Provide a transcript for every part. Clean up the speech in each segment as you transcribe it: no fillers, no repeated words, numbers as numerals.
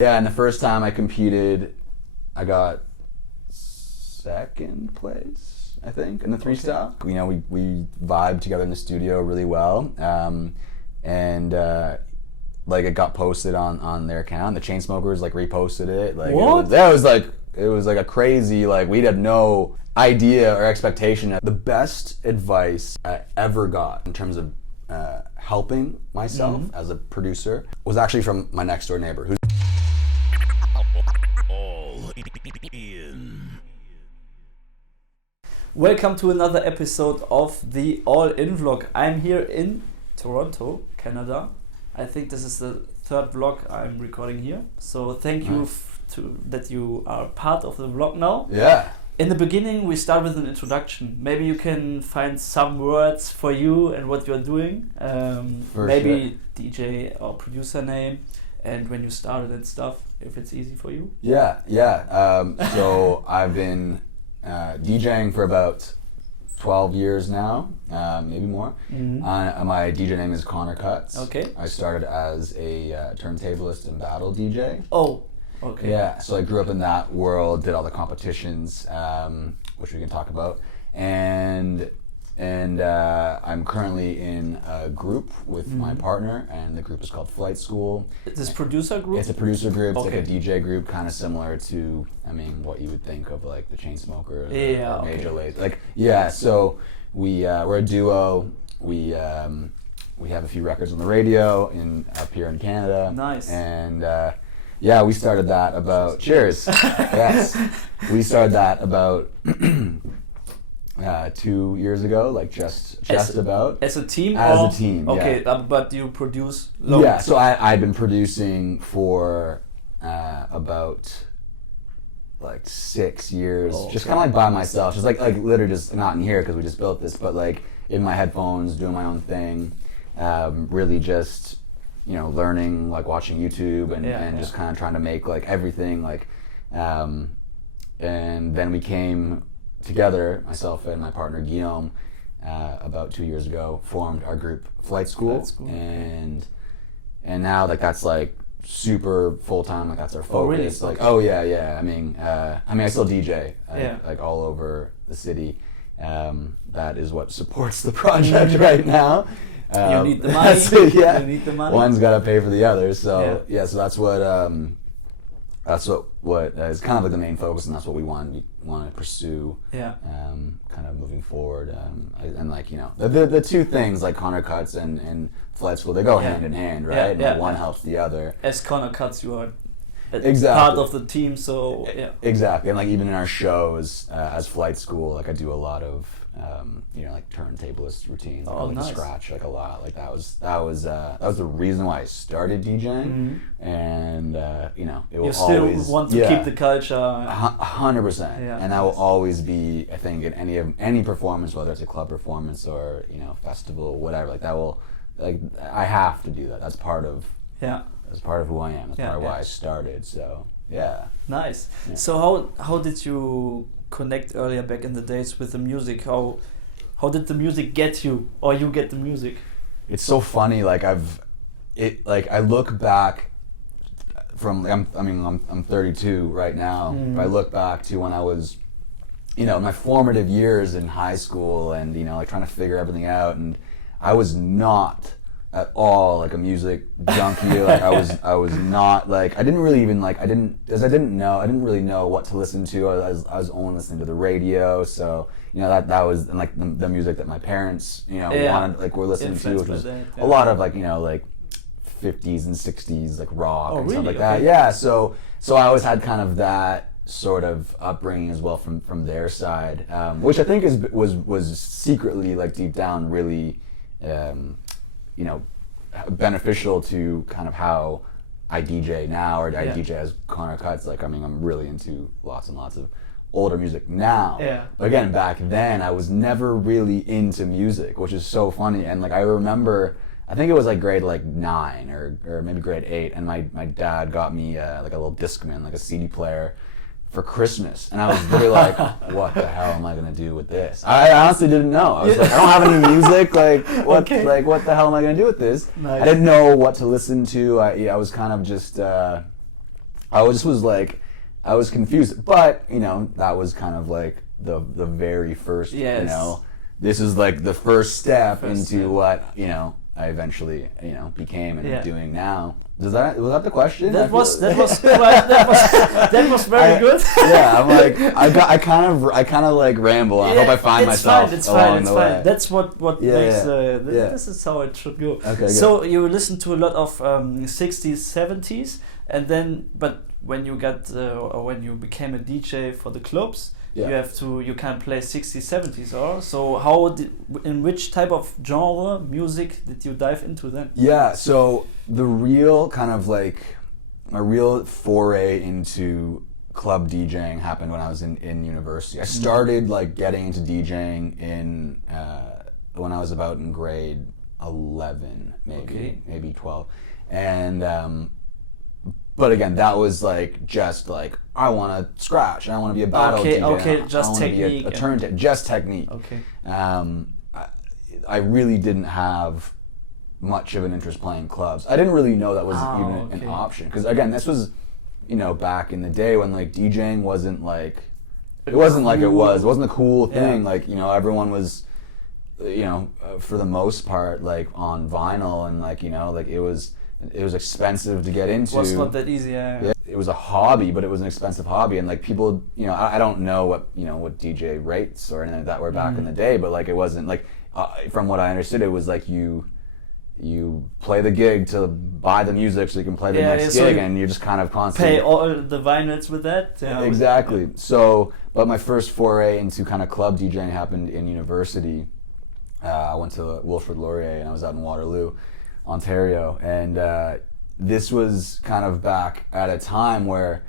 Yeah, and the first time I competed, I got second place, I think, in the three-style. You know, we vibed together in the studio really well, and like it got posted on their account. The Chainsmokers like reposted it. Like what? It was like a crazy, like we had no idea or expectation. The best advice I ever got in terms of helping myself as a producer was actually from my next door neighbor, who's Welcome to another episode of the All In vlog. I'm here in Toronto, Canada. I think this is the third vlog I'm recording here. So thank you that you are part of the vlog now. Yeah. In the beginning, we start with an introduction. Maybe you can find some words for you and what you're doing. Maybe sure. DJ or producer name and when you started and stuff, if it's easy for you. Yeah. So I've been DJing for about 12 years now, maybe more. My DJ name is Conor Cutz. Okay. I started as a turntablist and battle DJ. Oh, okay. Yeah, so I grew up in that world, did all the competitions, which we can talk about, and I'm currently in a group with my partner, and the group is called Flight School. This producer group? It's a producer group. It's okay. like a DJ group, kind of similar to, I mean, what you would think of like the Chainsmokers or Major Lazer. Like, yeah. So we're a duo. We have a few records on the radio up here in Canada. Nice. And yeah, we started that about. Cheers. Yes, we started that about 2 years ago, like just about. As a team? As a team, okay, yeah. But you produce? Yeah, so I've been producing for about like 6 years, just kind of like by myself, just like literally just not in here because we just built this, but like in my headphones, doing my own thing, really just, you know, learning, like watching YouTube and just kind of trying to make like everything like, and then we came together, myself and my partner Guillaume, about 2 years ago, formed our group Flight School, and now like that's like super full time, like that's our focus. Really? Like I mean I still DJ like all over the city. That is what supports the project right now. You need the money. Yeah. You need the money. One's got to pay for the other. So so that's what is kind of like the main focus, and that's what we want to pursue. Yeah. Kind of moving forward, and like, you know, the two things like Conor Cutz and Flight School, they go hand in hand, right? And one helps the other. As Conor Cutz, you are exactly part of the team, so yeah. Exactly, and like even in our shows as Flight School, like I do a lot of you know, like turntablist routines, like nice. Scratch, like a lot. Like that was the reason why I started DJing, and you know, it will you still always want to keep the culture. 100%, and that will always be, I think, in any performance, whether it's a club performance or, you know, festival, whatever. Like that will, like I have to do that. That's part of That's part of who I am. That's part of why I started. So yeah. Nice. Yeah. So how did you connect earlier back in the days with the music? How did the music get you, or you get the music? It's so funny. Like I look back from, I'm 32 right now. But I look back to when I was, you know, my formative years in high school, and, you know, like trying to figure everything out, and I was not at all like a music junkie. Like I was not like, I didn't really know what to listen to. I was only listening to the radio, so, you know, that was, and like the music that my parents, you know, wanted, like, were listening to, which was a lot of like, you know, like 50s and 60s like rock and stuff like that. Yeah, so I always had kind of that sort of upbringing as well from their side, which I think was secretly, like, deep down really you know, beneficial to kind of how I DJ now, or I DJ as Conor Cutz. Like, I mean, I'm really into lots and lots of older music now. Yeah. But again, back then, I was never really into music, which is so funny. And like, I remember, I think it was like grade like 9 or maybe grade 8, and my dad got me like a little Discman, like a CD player, for Christmas, and I was really like, what the hell am I gonna do with this? I honestly didn't know. I was like, I don't have any music, like what the hell am I gonna do with this? Nice. I didn't know what to listen to. I was kind of just I was confused, but you know, that was kind of like the very first, yes. you know, this is like the first step into what, you know, I eventually, you know, became and doing now. Was that the question? That was very good. Yeah, I'm like I kind of like ramble. I hope I find myself along the way. That's what makes this is how it should go. Okay, so you listen to a lot of 60s, 70s, and then but when you got or when you became a DJ for the clubs, you can't play 60s, 70s, or so. In which type of genre music did you dive into then? Yeah, so the real kind of like a real foray into club DJing happened when I was in university. I started like getting into DJing in when I was about in grade 11, maybe 12, and. But again, that was like just like I want to scratch and I want to be a battle DJ. Okay, just technique. A turntable, just technique. Okay. I really didn't have much of an interest playing clubs. I didn't really know that was even an option because again, this was, you know, back in the day when like DJing wasn't like it wasn't like it was. It wasn't a cool thing. Yeah. Like, you know, everyone was, you know, for the most part like on vinyl and like, you know, like it was expensive to get into. It was not that easy, yeah. It was a hobby, but it was an expensive hobby, and like people, you know, I don't know what DJ rates or anything like that were back in the day, but like it wasn't like from what I understood, it was like you play the gig to buy the music so you can play the next gig, and you're just kind of constantly pay all the vinyls with that. Yeah, exactly. Yeah. So, but my first foray into kind of club DJing happened in university. I went to Wilfrid Laurier, and I was out in Waterloo, Ontario, and this was kind of back at a time where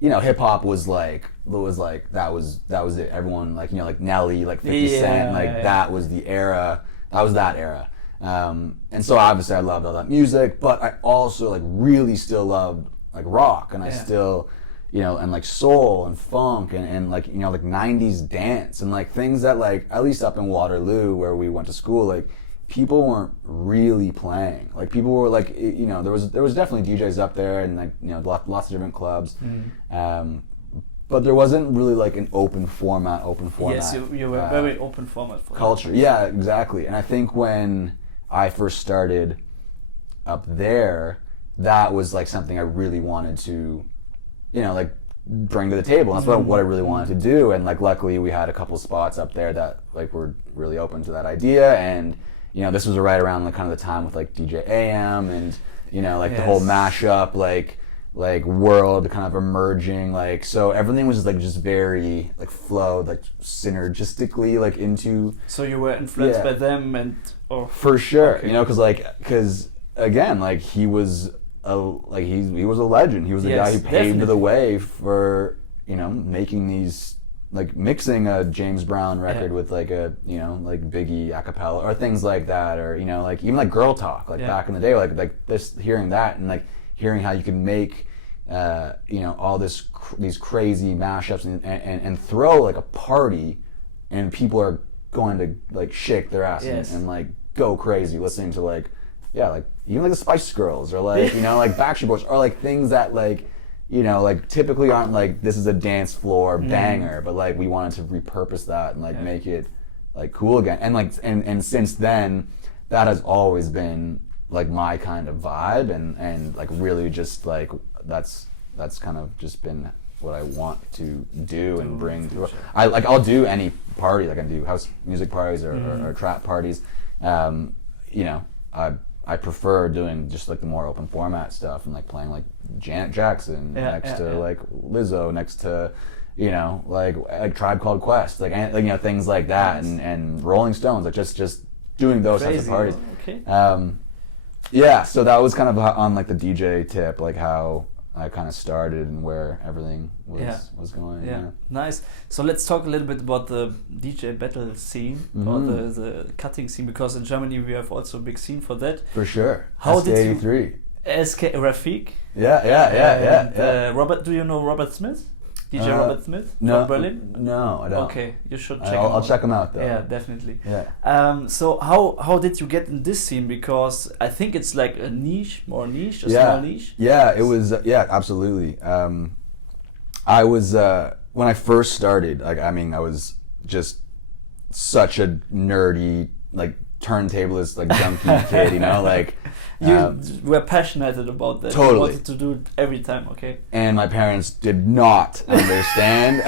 you know, hip hop was like that was it. Everyone like, you know, like Nelly, like 50 Cent, like that was the era. That was that era. And so obviously I loved all that music, but I also like really still loved like rock, and I still, you know, and like soul and funk and like, you know, like 90s dance and like things that like, at least up in Waterloo where we went to school, like people weren't really playing. Like people were like, you know, there was definitely DJs up there and like, you know, lots of different clubs. But there wasn't really like an open format. Yes, you were very open format for culture. Yeah, exactly. And I think when I first started up there, that was like something I really wanted to, you know, like bring to the table. That's what I really wanted to do. And like luckily we had a couple spots up there that like were really open to that idea. And you know, this was right around like kind of the time with like DJ AM and, you know, like the whole mashup like world kind of emerging, like, so everything was just very like flowed like synergistically like into. So you were influenced by them and for sure, you know, because again, like he was a legend. He was the guy who paved the way for, you know, making these, like mixing a James Brown record with like a, you know, like Biggie a cappella or things like that, or, you know, like even like Girl Talk, like back in the day, like this, hearing that and like hearing how you can make you know, all these crazy mashups and throw like a party and people are going to like shake their ass and like go crazy listening to like like even like the Spice Girls or like, you know, like Backstreet Boys or like things that like, you know, like typically aren't like this is a dance floor banger, but like we wanted to repurpose that and like make it like cool again. And like and since then that has always been like my kind of vibe and like really just like that's kind of just been what I want to do and bring to. I'll do any party, like I do house music parties or trap parties. You know, I prefer doing just like the more open format stuff and like playing like Janet Jackson next to like Lizzo, next to, you know, like Tribe Called Quest, like you know, things like that, and Rolling Stones, like just doing those types of parties. Yeah, so that was kind of on like the DJ tip, like how I kind of started and where everything was going. Yeah, nice. So let's talk a little bit about the DJ battle scene or the cutting scene, because in Germany we have also a big scene for that. For sure. How did you? SK Rafik. Yeah. Robert, do you know Robert Smith? DJ Robert Smith no, from Berlin? No, I don't. Okay, you should check I'll check him out though. Yeah, definitely. Yeah. So how did you get in this scene? Because I think it's like a small niche. Yeah, it was. Yeah, absolutely. I was when I first started. Like, I mean, I was just such a nerdy, like, turntablist, like, junkie kid. You know, like. You were passionate about that. Totally. You wanted to do it every time, okay? And my parents did not understand.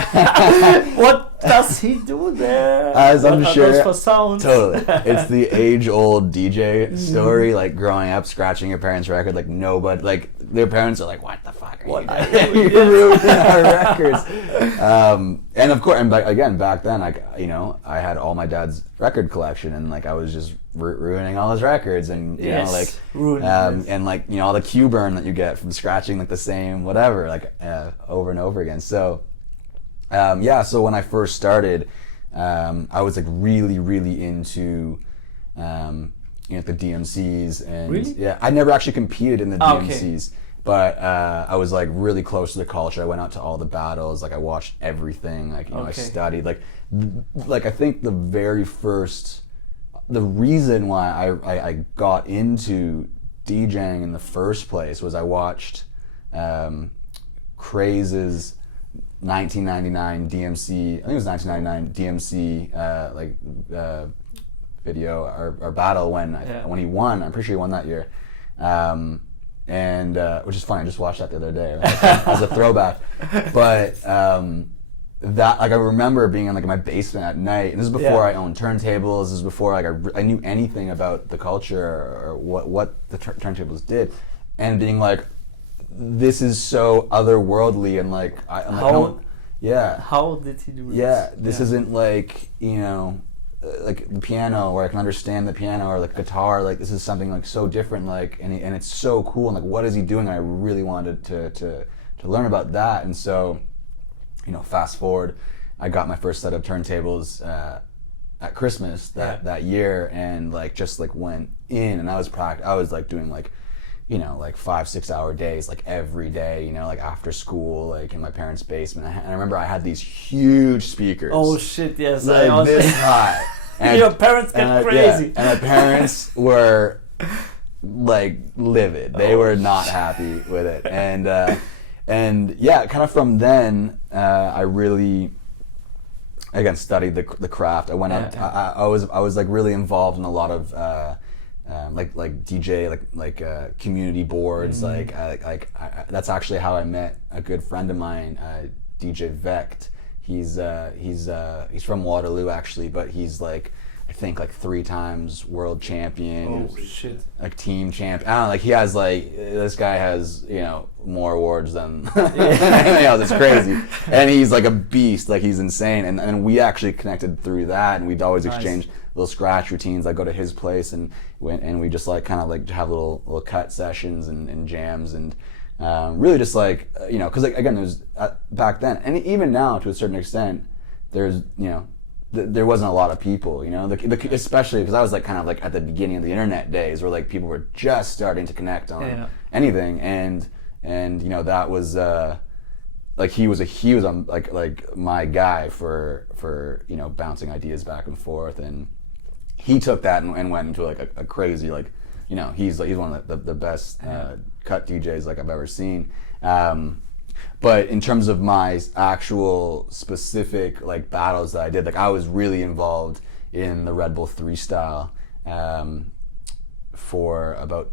What does he do there? As I'm sure. Those for sounds? Totally. It's the age-old DJ story, like, growing up, scratching your parents' record, like, nobody, like, their parents are like, what the fuck are you doing? You're ruining our records. And of course, and again, back then, like, you know, I had all my dad's record collection, and, like, I was just ruining all his records, and you know, like, and, like, you know, all the cue burn that you get from scratching, like, the same whatever, like, over and over again. So so when I first started, I was, like, really into you know, the DMCs, and really? I never actually competed in the DMCs. But I was, like, really close to the culture. I went out to all the battles. Like, I watched everything. Like, you know, I studied. Like I think the reason why I got into DJing in the first place was I watched Craze's 1999 DMC. I think it was 1999 DMC video or battle when he won. I'm pretty sure he won that year. And which is funny, I just watched that the other day as a throwback. But that, like, I remember being in, like, my basement at night, and this is before I owned turntables. This is before, like, I knew anything about the culture or what the turntables did, and being like, this is so otherworldly, and, like, how did he do this? Yeah, this isn't like, you know, like the piano where I can understand the piano, or like guitar. Like, this is something, like, so different, like, and it's so cool, and, like, what is he doing? And I really wanted to learn about that. And so, you know, fast forward, I got my first set of turntables at Christmas that year, and, like, just, like, went in, and I was like doing, like, you know, like 5-6 hour days, like, every day, you know, like, after school, like, in my parents' basement. And I remember I had these huge speakers. Oh shit, yes. Like, this high. And your parents get crazy. And my parents were, like, livid. They were not happy with it. And yeah, kind of from then, I really, again, studied the craft. I went out. I was like really involved in a lot of like DJ community boards. That's actually how I met a good friend of mine, DJ Vect. He's from Waterloo, actually, but he's, like, I think, like, 3 times world champion. Oh shit! Like, team champ. I don't know. Like, he has, like, this guy has, you know, more awards than anything else. It's crazy. And he's, like, a beast. Like, he's insane. And we actually connected through that, and we'd always exchange little scratch routines. I go to his place and we just, like, kind of, like, have little cut sessions and jams, and really just, like, you know, because, like, again, there's back then, and even now to a certain extent, there's, you know, there wasn't a lot of people, you know, especially because I was, like, kind of, like, at the beginning of the internet days, where, like, people were just starting to connect on anything, and you know, that was like, he was like my guy for you know, bouncing ideas back and forth, and he took that and went into, like, a crazy, like, you know, he's one of the best cut DJs, like, I've ever seen. But in terms of my actual specific, like, battles that I did, like, I was really involved in the Redbull3Style for about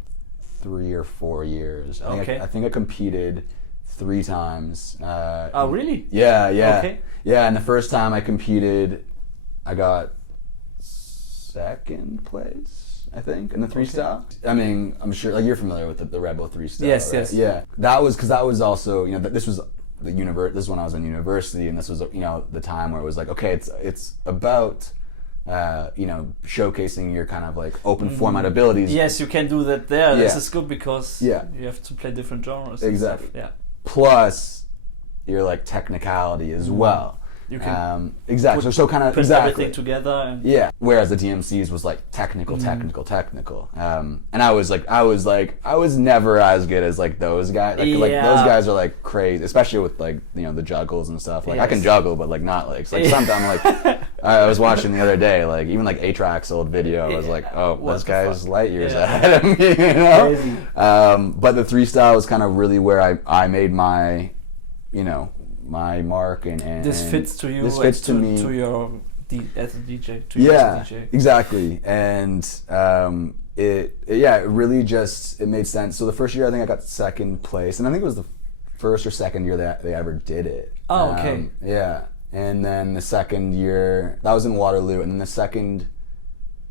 3 or 4 years. I think I competed 3 times. Oh, really? Yeah. Okay. Yeah, and the first time I competed, I got 2nd place, I think, in the 3-style. I mean, I'm sure, like, you're familiar with the Redbull3Style. Yes, right? yes. Yeah, that was also, you know, this was this is when I was in university, and this was, you know, the time where it was like, okay, it's about you know, showcasing your kind of, like, open format abilities. Yes, you can do that there. This is good because you have to play different genres. Exactly. Yeah. Plus your, like, technicality as well. You can exactly. So kind of put everything together. And yeah. Whereas the DMCs was like technical. And I was never as good as like those guys. Like those guys are like crazy, especially with like the juggles and stuff. Like I can juggle, but like not like sometimes like I was watching the other day, like even like A-Track's old video. I was like, oh, this guy's light years ahead of me. Crazy. But the 3-style was kind of really where I made my my mark and this fits to you. This fits to me. To your as a DJ. To you as a DJ. Exactly. And it really just it made sense. So the first year I think I got second place, and I think it was the first or second year that they ever did it. Oh, okay. Yeah. And then the second year that was in Waterloo, and then the second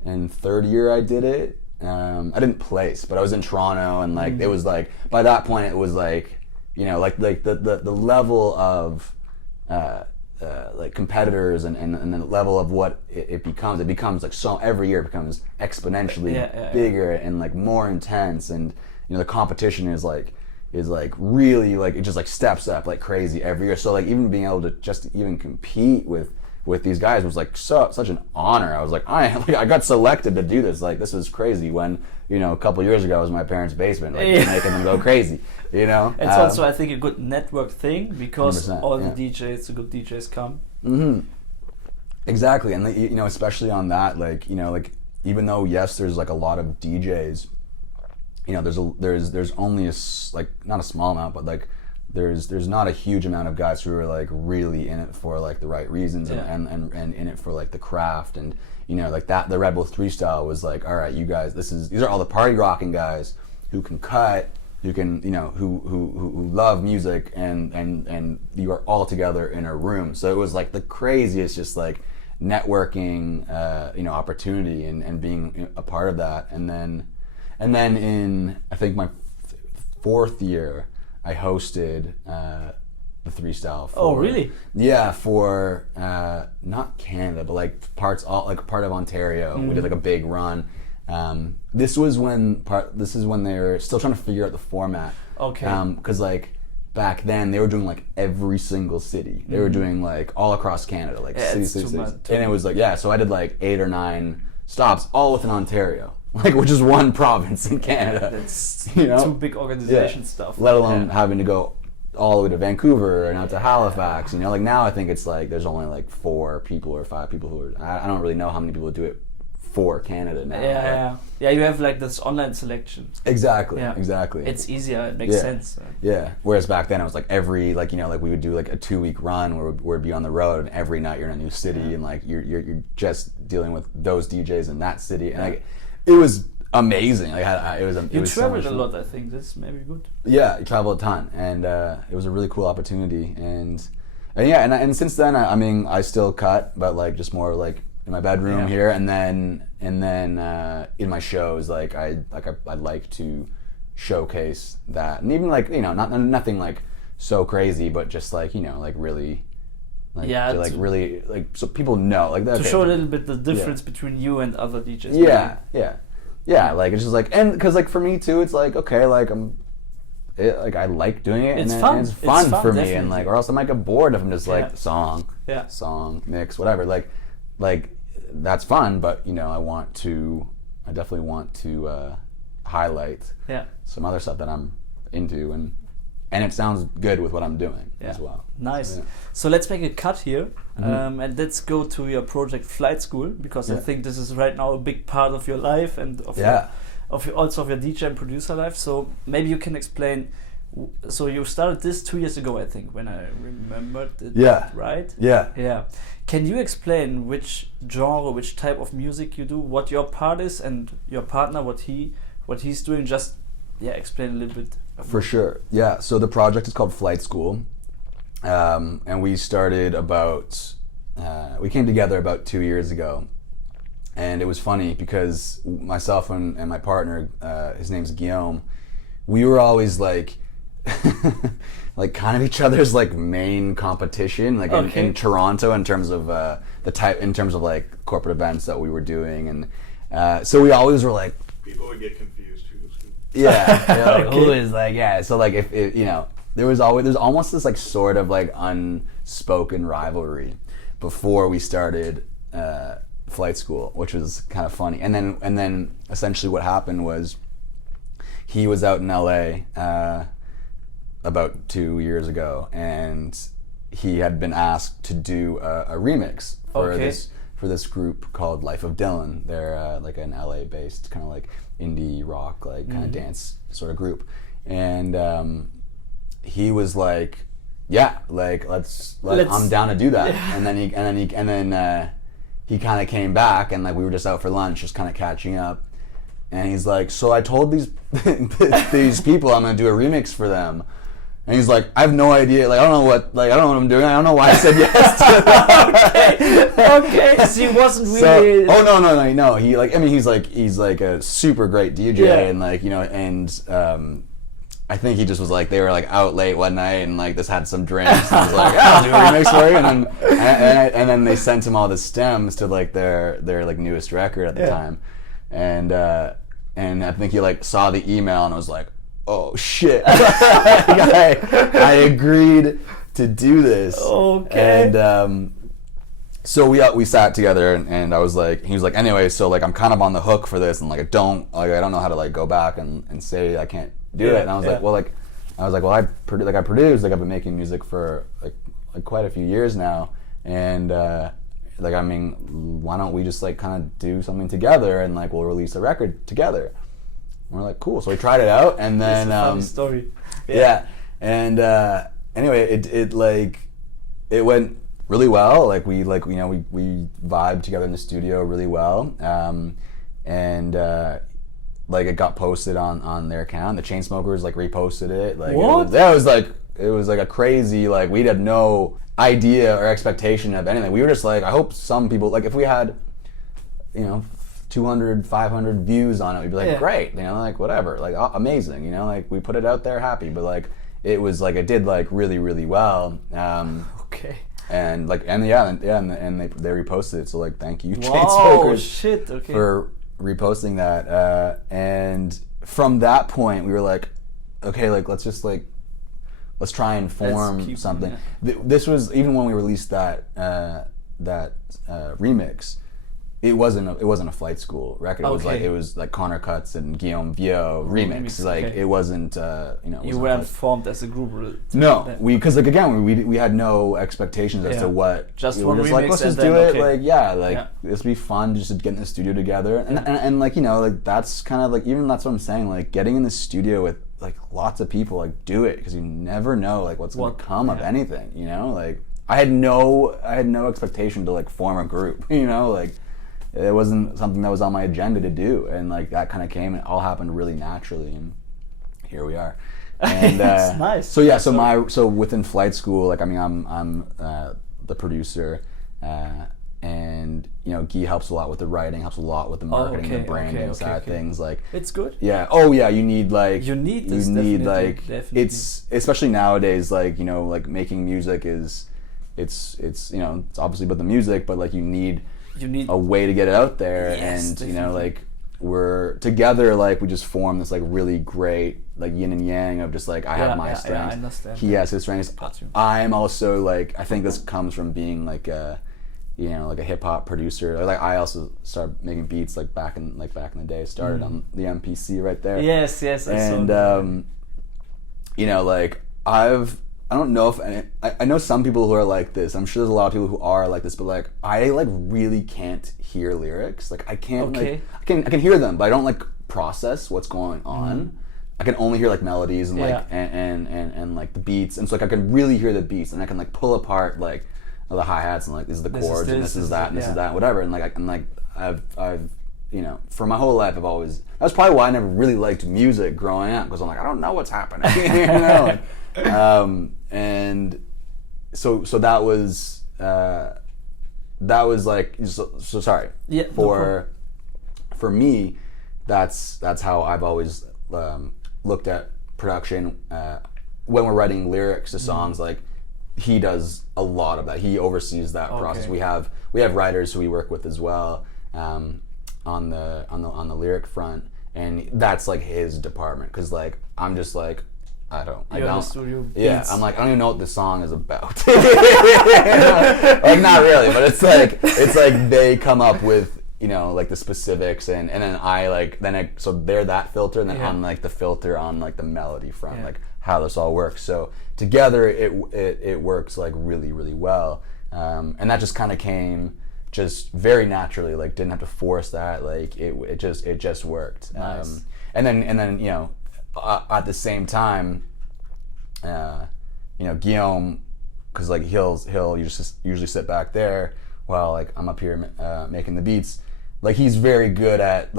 and third year I did it. I didn't place, but I was in Toronto, and like it was like by that point it was like. Like the level of like competitors and the level of what it becomes like so every year it becomes exponentially bigger and like more intense, and the competition is like really like it just like steps up like crazy every year. So like even being able to just even compete with these guys was like such an honor. I was like I got selected to do this. Like this is crazy. When a couple years ago I was in my parents' basement, like making them go crazy. It's also I think a good network thing because all the the good DJs come. Mm-hmm. Exactly, and especially on that, like even though yes, there's like a lot of DJs. There's only not a small amount, but like. There's not a huge amount of guys who are like really in it for like the right reasons and in it for like the craft, and like that the Redbull3Style was like, all right, you guys, these are all the party rocking guys who can cut, who can who love music, and you are all together in a room. So it was like the craziest just like networking opportunity and being a part of that, and then in I think my fourth year I hosted the 3-style. Oh, really? Yeah, for not Canada, but like part of Ontario. We did like a big run. This is when they were still trying to figure out the format. Okay. Because like back then they were doing like every single city. They were doing like all across Canada, like cities. And it was like so I did like 8 or 9 stops all within Ontario. Like, which is one province in Canada. That's too big organization stuff. Let alone having to go all the way to Vancouver and out to Halifax. Like now I think it's like there's only like 4 people or 5 people who are. I don't really know how many people do it for Canada now. Yeah. You have like this online selection. Exactly. It's easier. It makes sense. Yeah. Whereas back then it was like every like we would do like a 2-week run where we'd be on the road, and every night you're in a new city, and like you're just dealing with those DJs in that city, and like. It was amazing. Like you traveled a lot. I think that's maybe good. Yeah, you travel a ton, and it was a really cool opportunity. And and since then, I still cut, but like just more like in my bedroom here, and then in my shows, like I'd like to showcase that, and even like nothing like so crazy, but just like like really. Really so people know like that. To show a little bit the difference between you and other DJs. Yeah. Like it's just like, and because like for me too, it's like okay, like I like doing it, it's and fun. It's fun for me, definitely. and like or else I might get bored if I'm just like song mix whatever. Like that's fun, but I definitely want to highlight some other stuff that I'm into, and it sounds good with what I'm doing as well. Nice. So let's make a cut here, and let's go to your project Flight School, because I think this is right now a big part of your life and of your DJ and producer life. So maybe you can explain. So you started this 2 years ago, I think, when I remembered it. Yeah. Right. Yeah. Can you explain which genre, which type of music you do, what your part is, and your partner what he's doing? Just explain a little bit. For sure. Yeah. So the project is called Flight School, and we started we came together about 2 years ago, and it was funny because myself and my partner, his name's Guillaume, we were always like, like kind of each other's like main competition, like in Toronto in terms of in terms of like corporate events that we were doing, and so we always were like. People would get confused. Who is like so like if there's almost this like sort of like unspoken rivalry, before we started flight school, which was kind of funny. And then essentially what happened was he was out in LA about 2 years ago, and he had been asked to do a remix for this group called Life of Dylan. They're like an LA based kind of like indie rock, like kind of dance sort of group. And he was like, yeah, like let's I'm down to do that. Yeah. And then he kind of came back, and like we were just out for lunch, just kind of catching up. And he's like, so I told these these people I'm gonna do a remix for them. And he's like, I have no idea. Like I don't know what I'm doing. I don't know why I said yes to that. Okay. So he wasn't really. No. He's like a super great DJ, and like and I think he just was like, they were like out late one night and like just had some drinks and was like, yeah, I'll do a remix for you. And then they sent him all the stems to like their like newest record at the time. And I think he like saw the email and was like, oh shit. I agreed to do this. Okay. And so we sat together and I was like, he was like, anyway, so like I'm kind of on the hook for this, and like I don't know how to like go back and say I can't do it. And I was like, I produce, like I've been making music for like quite a few years now, and like I mean, why don't we just like kind of do something together and like we'll release a record together. And we're like, cool. So we tried it out, and then That's a funny story. Yeah. And anyway, it went really well. Like we vibed together in the studio really well. And like it got posted on their account. The Chainsmokers like reposted it. Like what? It was like a crazy, like we had no idea or expectation of anything. We were just like, I hope some people, like if we had 200, 500 views on it, we'd be like, great, like whatever, like amazing, like we put it out there, happy. But like it was like it did like really, really well. Okay. And like and they reposted it, so like thank you, Chainsmokers, for reposting that. And from that point we were like, okay, like let's try and form something. This was even when we released that remix. It wasn't a flight school record. It was like Conor Cutz and Guillaume Viau remix. Like it wasn't you weren't formed as a group. No, because like again we had no expectations as to what. Just we one were just remix, like, let's just do it. This would be fun just to get in the studio together. And like like that's kind of like, even that's what I'm saying, like getting in the studio with like lots of people, like do it, because you never know like what's going to come of anything. Like I had no expectation to like form a group. Like. It wasn't something that was on my agenda to do, and like that kind of came, and it all happened really naturally, and here we are. And that's nice. So yeah, so within flight school, like I mean, I'm the producer, and Guy helps a lot with the writing, helps a lot with the marketing, the branding side of things. Like it's good. Yeah. Oh yeah, you need this. Definitely. It's especially nowadays, like like making music is, it's obviously about the music, but like you need a way to get it out there. And definitely. Like we're together, like we just form this like really great like yin and yang of just like I have my strengths, I understand. He has his strengths. I'm also like, I think this comes from being like a like a hip hop producer. Like I also started making beats like back in the day. Started on the MPC right there. Yes. And like I don't know if I know some people who are like this. I'm sure there's a lot of people who are like this, but like I like really can't hear lyrics. Like I can't like I can hear them, but I don't like process what's going on. I can only hear like melodies and like and like the beats, and so like I can really hear the beats, and I can like pull apart like the hi-hats and like this is the chords and this is that and this is that, whatever. And like I've for my whole life I've always, that's probably why I never really liked music growing up, because I'm like, I don't know what's happening. And so that was like, so sorry. Yeah. For me, that's how I've always looked at production. When we're writing lyrics to songs, like he does a lot of that. He oversees that process. We have writers who we work with as well on the lyric front, and that's like his department, because like I'm just like I don't. You're in the studio. Yeah, I'm like, I don't even know what this song is about. Like, not really, but it's like they come up with, you know, like the specifics, and then so they're that filter, and then I'm like the filter on like the melody front, like how this all works. So together it works like really, really well, and that just kind of came just very naturally. Like, didn't have to force that. Like it just worked. Nice. And then you know. At the same time, you know, Guillaume, because like he'll usually sit back there while like I'm up here making the beats. Like, he's very good at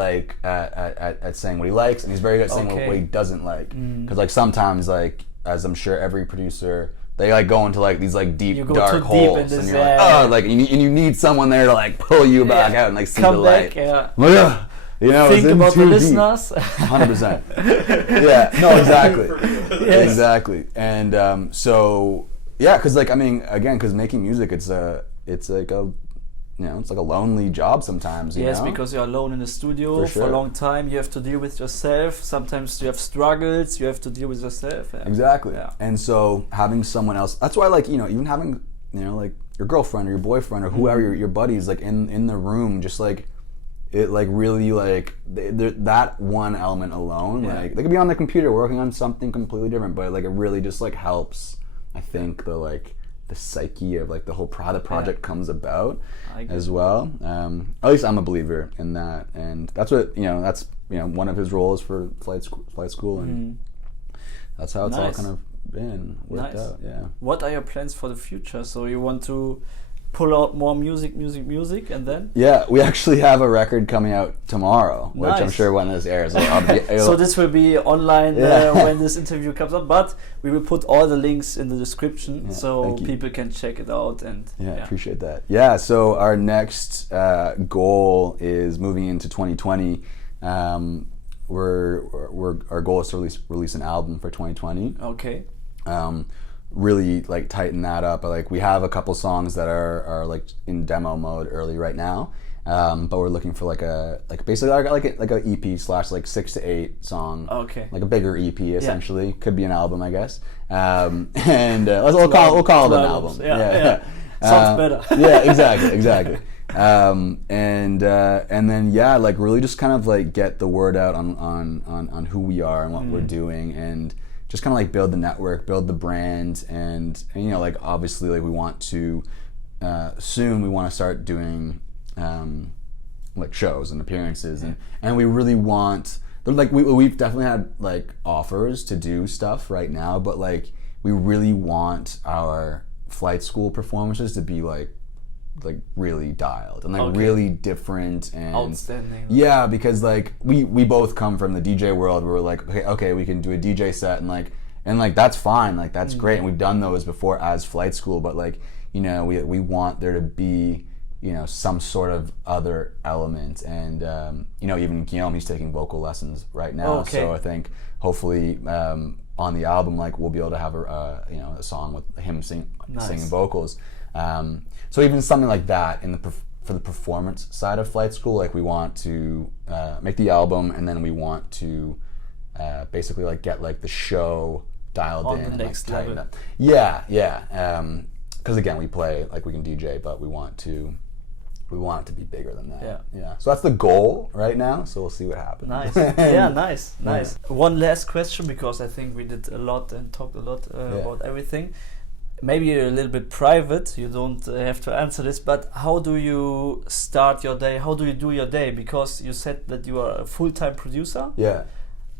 saying what he likes, and he's very good at saying what he doesn't like. Because like sometimes, like, as I'm sure every producer, they like go into like these like deep dark holes, and you're like, oh, like, and you need someone there to like pull you back out and like see the light. You know, think about the deep. listeners. 100%. Yeah. No. Exactly. Yes. Exactly. And so yeah, because like, I mean, again, because making music, it's like a, you know, it's like a lonely job sometimes. You know? Because you're alone in the studio for a long time. You have to deal with yourself. Sometimes you have struggles. You have to deal with yourself. Yeah. Exactly. Yeah. And so having someone else, that's why, like, you know, even having, you know, like your girlfriend or your boyfriend or whoever your buddies, like in the room, just like. It like really like that one element alone, like they could be on the computer working on something completely different, but like it really just like helps. I think the psyche of like the whole project comes about as well. At least I'm a believer in that, and that's what, you know, that's, you know, one of his roles for flight school, and that's how it's all kind of been worked out. Yeah. What are your plans for the future? So you want to pull out more music, and then? Yeah, we actually have a record coming out tomorrow, which I'm sure when this airs, so this will be online when this interview comes up, but we will put all the links in the description so people can check it out. And appreciate that. Yeah, so our next goal is moving into 2020. Our goal is to release an album for 2020. Okay. Really like tighten that up. Like, we have a couple songs that are like in demo mode early right now, but we're looking for basically like a EP / like 6 to 8 song, like a bigger EP essentially. Could be an album, I guess, and we'll call it an album. Yeah. Sounds better. Yeah, exactly. And then like really just kind of like get the word out on who we are and what we're doing, and just kind of like build the network, build the brand, and you know, like obviously, like we want to soon we want to start doing like shows and appearances, and we really want, like we've definitely had like offers to do stuff right now, but like we really want our flight school performances to be like really dialed and like really different and outstanding. Yeah, because like we both come from the DJ world where we're like, okay, we can do a DJ set and like that's fine, like that's great, and we've done those before as flight school, but like, you know, we want there to be, you know, some sort of other element, and you know, even Guillaume, he's taking vocal lessons right now, so I think hopefully on the album, like we'll be able to have a song with him singing vocals. So even something like that for the performance side of flight school, like we want to make the album, and then we want to basically like get like the show dialed on in the next like, level. Yeah. Because again, we play, like we can DJ, but we want it to be bigger than that. Yeah. So that's the goal right now. So we'll see what happens. Nice. Yeah, nice. One last question, because I think we did a lot and talked a lot about everything. Maybe a little bit private, you don't have to answer this, but how do you start your day? How do you do your day? Because you said that you are a full-time producer. Yeah.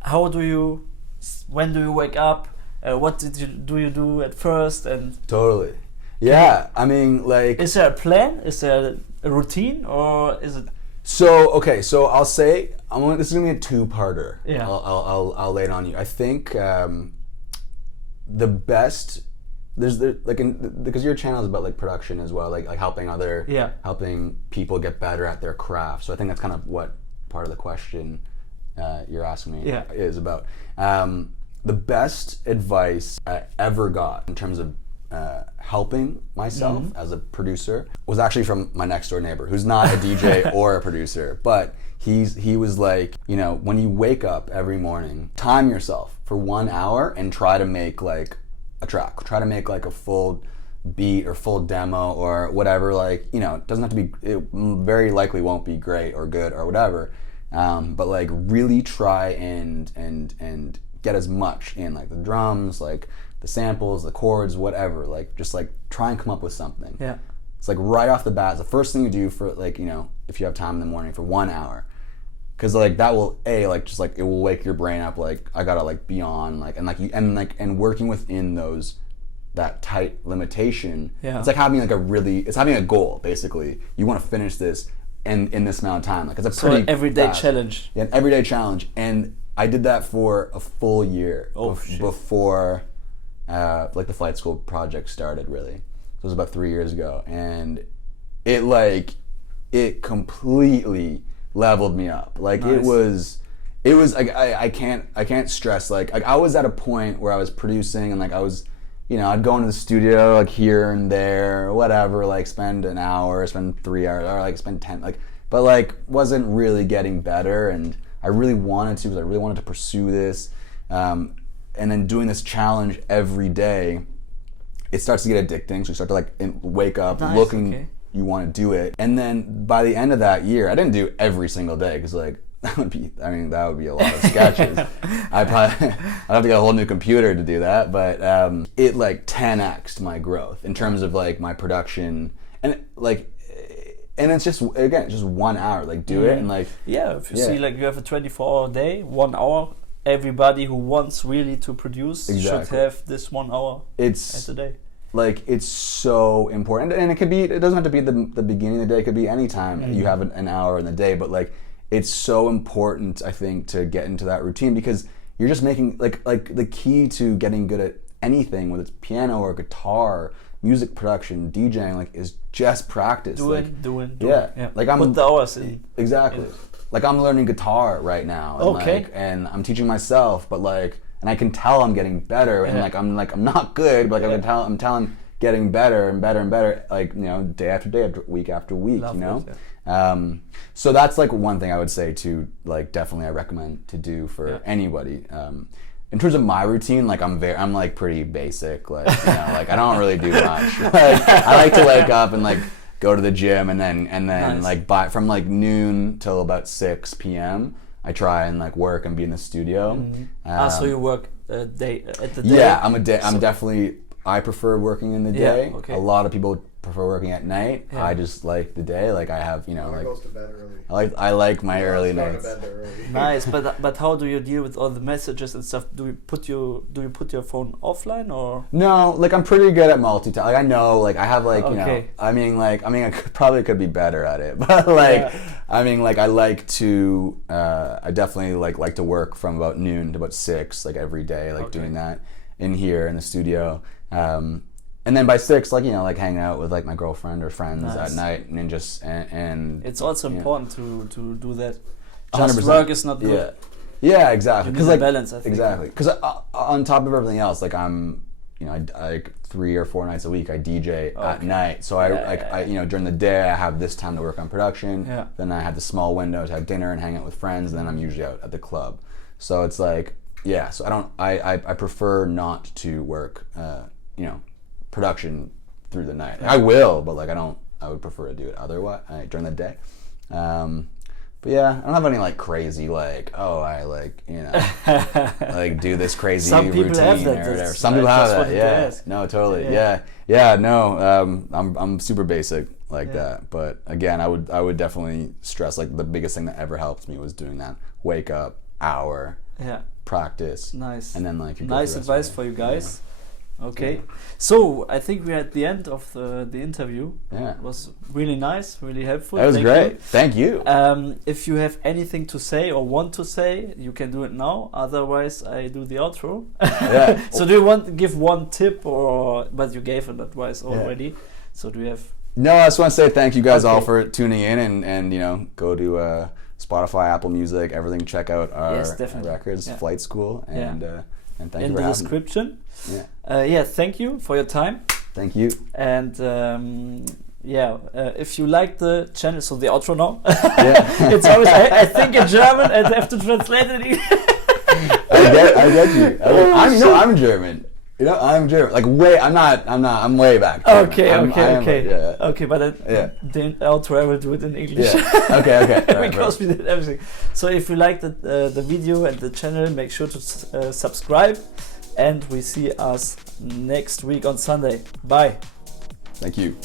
When do you wake up? What do you do at first? And totally. Yeah, I mean, like... Is there a plan? Is there a routine? Or is it... So I'll say, this is going to be a two-parter. Yeah. I'll lay it on you. I think the best... because your channel is about like production as well, like helping people get better at their craft. So I think that's kind of what part of the question you're asking me is about. The best advice I ever got in terms of helping myself as a producer was actually from my next door neighbor, who's not a DJ or a producer, but he was like, you know, when you wake up every morning, time yourself for 1 hour and try to make like a track, try to make like a full beat or full demo or whatever. Like, you know, it doesn't have to be, it very likely won't be great or good or whatever, but like really try and get as much in, like the drums, like the samples, the chords, whatever. Like just like try and come up with something. Yeah. It's like right off the bat, it's the first thing you do for like, you know, if you have time in the morning for 1 hour. Cause like that will like just like it will wake your brain up. Like I gotta like be on like and working within that tight limitation. Yeah. It's like having like it's having a goal basically. You want to finish this in this amount of time. Like it's a pretty everyday challenge. Yeah, an everyday challenge. And I did that for a full year before like the flight school project started. Really, so it was about 3 years ago, and it completely leveled me up. Like nice. it was like I can't stress like I was at a point where I was producing and like I was, you know, I'd go into the studio like here and there or whatever, like spend an hour, spend 3 hours, or like spend 10, like, but like wasn't really getting better. And I really wanted to, because I really wanted to pursue this, and then doing this challenge every day, it starts to get addicting. So you start to like wake up looking. Okay. You want to do it, and then by the end of that year, I didn't do every single day because like that would be a lot of sketches. I'd have to get a whole new computer to do that, but it like 10x'd my growth in terms of like my production, and it's just, again, it's just 1 hour, like do it and like if you see like you have a 24-hour day, 1 hour. Everybody who wants really to produce should have this 1 hour at a day. Like it's so important, and it doesn't have to be the beginning of the day. It could be any time you have an hour in the day, but like it's so important, I think, to get into that routine, because you're just making like the key to getting good at anything, whether it's piano or guitar, music production, DJing, like is just practice. Doing. Yeah. Like I'm put the hours in. Exactly. Like I'm learning guitar right now. And and I'm teaching myself, but like. And I can tell I'm getting better, and I'm not good, but like I'm telling getting better and better and better, like, you know, day after day, week after week. Love, you know. So that's like one thing I would say to like definitely I recommend to do for anybody. In terms of my routine, like I'm like pretty basic, like, you know, like I don't really do much. Like, I like to wake up and like go to the gym, and then nice. Like from like noon till about 6 p.m. I try and like work and be in the studio. So you work at the day? Yeah, I'm definitely. I prefer working in the day. Okay. A lot of people prefer working at night. Yeah. I just like the day. Like I have, you know, like goes to bed early. I like my early nights. Nice, but how do you deal with all the messages and stuff? Do you put your phone offline or? No, like I'm pretty good at multitasking. Like I know, like I have like you know. I mean I could be better at it, but like I mean like I like to. I definitely like to work from about noon to about 6, like every day, like doing that in here in the studio. And then by 6, like, you know, like hanging out with like my girlfriend or friends at night, and just and it's also important to do that. Just work is not good. Yeah, exactly. Because like balance, I think. Exactly. Because on top of everything else, like I'm, you know, I 3 or 4 nights a week I DJ at night. So I you know, during the day I have this time to work on production. Yeah. Then I have the small window to have dinner and hang out with friends. And then I'm usually out at the club. So it's like, yeah. So I prefer not to work. You know, production through the night. I will, but like I would prefer to do it otherwise during the day. But yeah, I don't have any like crazy like, oh, I like, you know, like do this crazy routine or whatever. Some people have that. Yeah. No, totally. Yeah. No, I'm super basic like that. But again, I would definitely stress like the biggest thing that ever helped me was doing that. Wake up, hour. Yeah. Practice. Nice. And then like nice advice for you guys. Okay, so I think we're at the end of the interview. Yeah, it was really nice, really helpful. That was great. Thank you. If you have anything to say or want to say, you can do it now. Otherwise, I do the outro. Yeah. So do you want to give one tip, but you gave an advice already. So do you have? No, I just want to say thank you guys all for tuning in, and you know, go to Spotify, Apple Music, everything. Check out our records, Flight School, and thank you for having me. In the description. Yeah. Thank you for your time. Thank you. And if you like the channel, so the outro now. Yeah. It's always I think in German and have to translate it. I get you. I'm German. You know, I'm German. Like I'm way back. German. Okay, but the outro I will do it in English. Yeah. Okay. Because we did everything. So if you like the video and the channel, make sure to subscribe, and we see us next week on Sunday. Bye. Thank you.